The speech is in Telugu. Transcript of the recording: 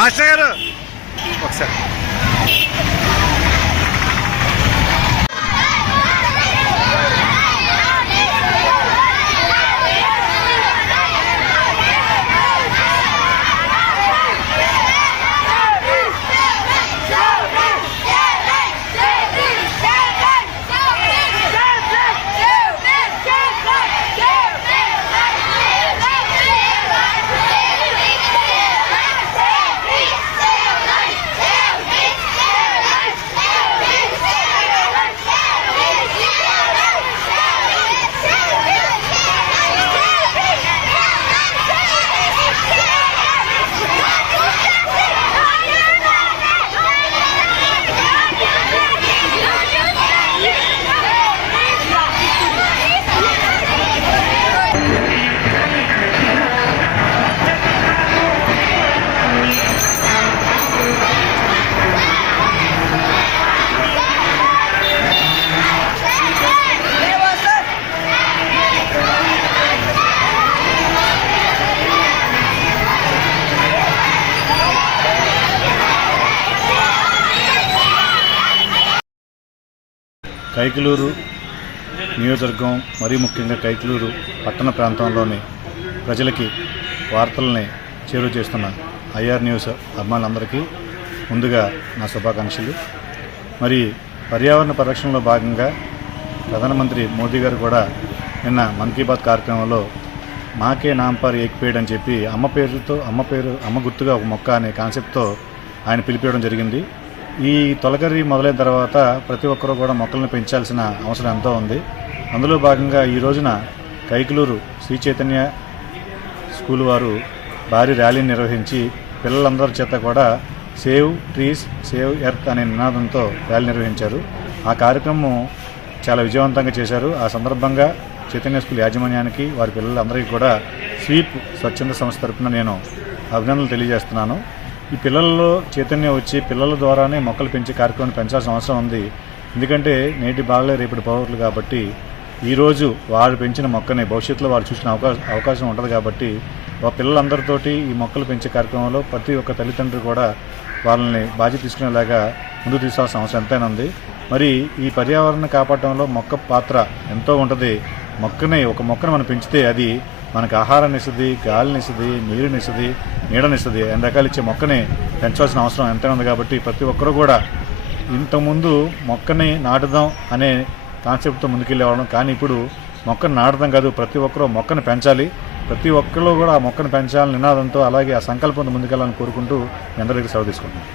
మాస్టర్ గారు ఒకసారి కైకలూరు నియోజకవర్గం మరీ ముఖ్యంగా కైకలూరు పట్టణ ప్రాంతంలోని ప్రజలకి వార్తల్ని చేరువ చేస్తున్న ఐఆర్ న్యూస్ అభిమానులందరికీ ముందుగా నా శుభాకాంక్షలు. మరి పర్యావరణ పరిరక్షణలో భాగంగా ప్రధానమంత్రి మోదీ గారు కూడా నిన్న మన్ కీ బాత్ కార్యక్రమంలో మాకే నాంపర్ ఏక్ అని చెప్పి అమ్మ పేరుతో అమ్మ పేరు అమ్మ గుర్తుగా ఒక మొక్క అనే కాన్సెప్ట్తో ఆయన పిలిపేయడం జరిగింది. ఈ తొలకరి మొదలైన తర్వాత ప్రతి ఒక్కరూ కూడా మొక్కలను పెంచాల్సిన అవసరం ఎంతో ఉంది. అందులో భాగంగా ఈ రోజున కైకలూరు శ్రీ చైతన్య స్కూల్ వారు భారీ ర్యాలీని నిర్వహించి పిల్లలందరి చేత కూడా సేవ్ ట్రీస్ సేవ్ ఎర్త్ అనే నినాదంతో ర్యాలీ నిర్వహించారు. ఆ కార్యక్రమం చాలా విజయవంతంగా చేశారు. ఆ సందర్భంగా చైతన్య స్కూల్ యాజమాన్యానికి వారి పిల్లలందరికీ కూడా స్వీప్ స్వచ్ఛంద సంస్థ తరఫున నేను అభినందనలు తెలియజేస్తున్నాను. ఈ పిల్లల్లో చైతన్యం వచ్చి పిల్లల ద్వారానే మొక్కలు పెంచే కార్యక్రమాన్ని పెంచాల్సిన అవసరం ఉంది. ఎందుకంటే నేటి బాలలే రేపటి పౌరులు కాబట్టి ఈరోజు వారు పెంచిన మొక్కని భవిష్యత్తులో వారు చూసిన అవకాశం అవకాశం ఉంటుంది కాబట్టి ఆ పిల్లలందరితోటి ఈ మొక్కలు పెంచే కార్యక్రమంలో ప్రతి ఒక్క తల్లిదండ్రులు కూడా వాళ్ళని బాధ్యత తీసుకునేలాగా ముందు తీసుకోవాల్సిన అవసరం ఎంతైనా ఉంది. మరి ఈ పర్యావరణ కాపాడటంలో మొక్క పాత్ర ఎంతో ఉంటుంది. మొక్కని ఒక మొక్కను మనం పెంచితే అది మనకు ఆహారాన్ని ఇస్తుంది గాలిని ఇస్తుంది నీరుని ఇస్తుంది నీడనిస్తుంది అన్ని రకాలు ఇచ్చే మొక్కని పెంచవలసిన అవసరం ఎంతైనా ఉంది కాబట్టి ప్రతి ఒక్కరూ కూడా ఇంతకుముందు మొక్కని నాటుదాం అనే కాన్సెప్ట్తో ముందుకెళ్ళేవాళ్ళం. కానీ ఇప్పుడు మొక్కను నాటడం కాదు ప్రతి ఒక్కరూ మొక్కను పెంచాలి. ప్రతి ఒక్కరు కూడా ఆ మొక్కను పెంచాలని నినాదంతో అలాగే ఆ సంకల్పంతో ముందుకెళ్ళాలని కోరుకుంటూ మీ అందరి దగ్గర సెలవు తీసుకుంటున్నాను